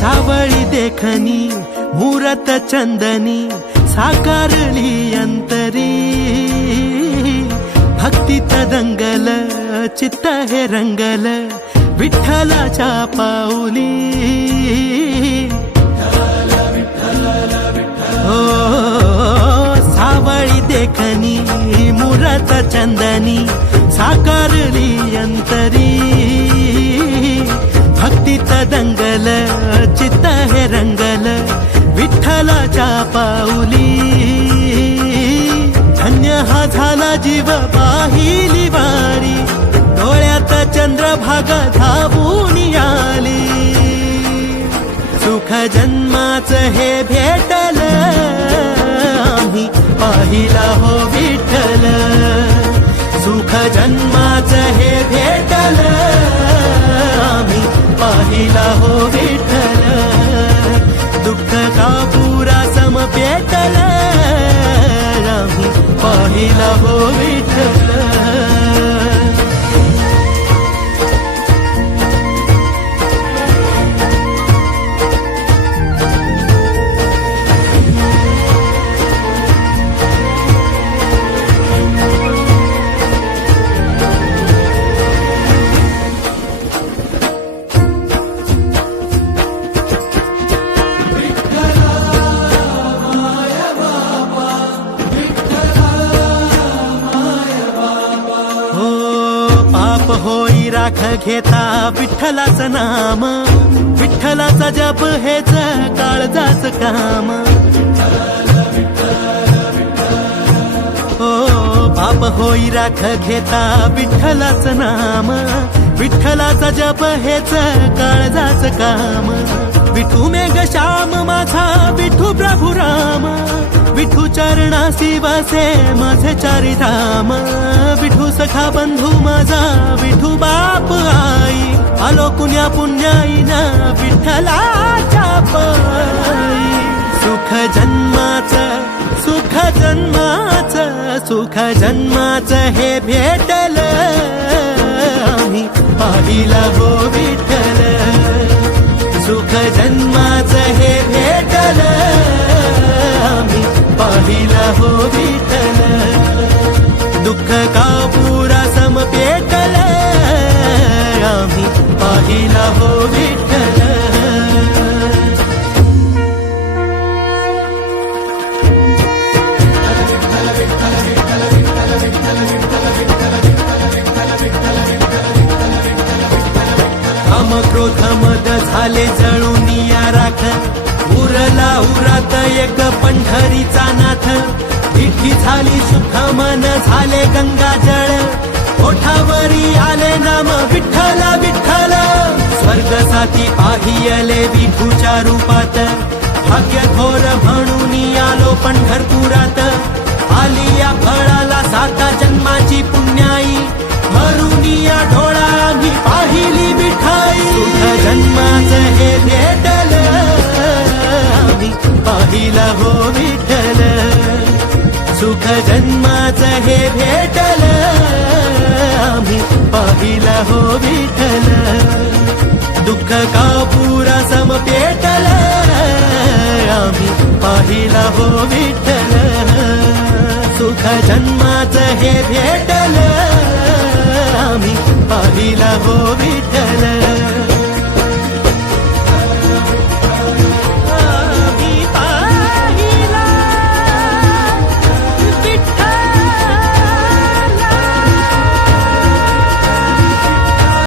सावळी देखणी मुरत चंदनी साकारली अंतरी भक्तीत दंगल चित्त हे रंगल विठ्ठलाच्या पाऊली हो सावळी देखणी मुरत चंदनी साकारली अंतरी भक्तीत दंगल चित्त हे रंगल विठ्ठलाच्या पाऊली धन्य हा झाला जीव पाहिली वारी डोळ्यात चंद्रभागा धावून आली सुख जन्माचं हे भेटल आम्ही पाहिला हो विठ्ठल सुख जन्माचं हे भेटल आम्ही पाहिला हो विठ्ठल दुःख का पुरा सम पेटल आम्ही पाहिला हो विठ्ठल होई राख घेता विठ्ठलाचं नाम विठ्ठलाचा जप हेच काळजाच काम हो पाप होई राख घेता विठ्ठलाचं नाम विठ्ठलाचा जप हेच काळजाच काम विठू मेघ श्याम माझा विठू प्रभू राम विठू चरणासी वासे माझे चारी धाम विठू सखा बंधू माझा विठू बाप आई आलो कुण्या पुण्याईना विठ्ठलाच्या पायी सुख जन्माचं सुख जन्माचं सुख जन्माचं हे भेटल आम्ही पाहिला हो विठ्ठल सुख जन्माचं हे भेटल आम्ही पाहिला हो विठ्ठल दुःख का पुरा सम पेटल आम्ही पाहिला हो विठ्ठल काम क्रोध मद झाले जळून या राख उरला उरात एक पंढरीचा नाथ विठी झाली सुख मन झाले गंगा जळ ओठावरी आले नाम विठ्ठल विठ्ठल स्वर्ग साथी पाहियले विठूच्या रूपात भाग्य थोर म्हणून आलो पंढरपुरात आली या फळाला साता जन्माची पुण्याई भरून या डोळा आम्ही पाहिली विठाई सुख जन्माचं हे भेटल आम्ही पाहिला हो विठ्ठल सुख जन्माचं हे भेटल आम्ही पाहिला हो विठ्ठल दुःख का पुरा सम पेटल आम्ही पाहिला हो विठ्ठल सुख जन्माचं हे भेटल आम्ही पाहिला हो विठ्ठल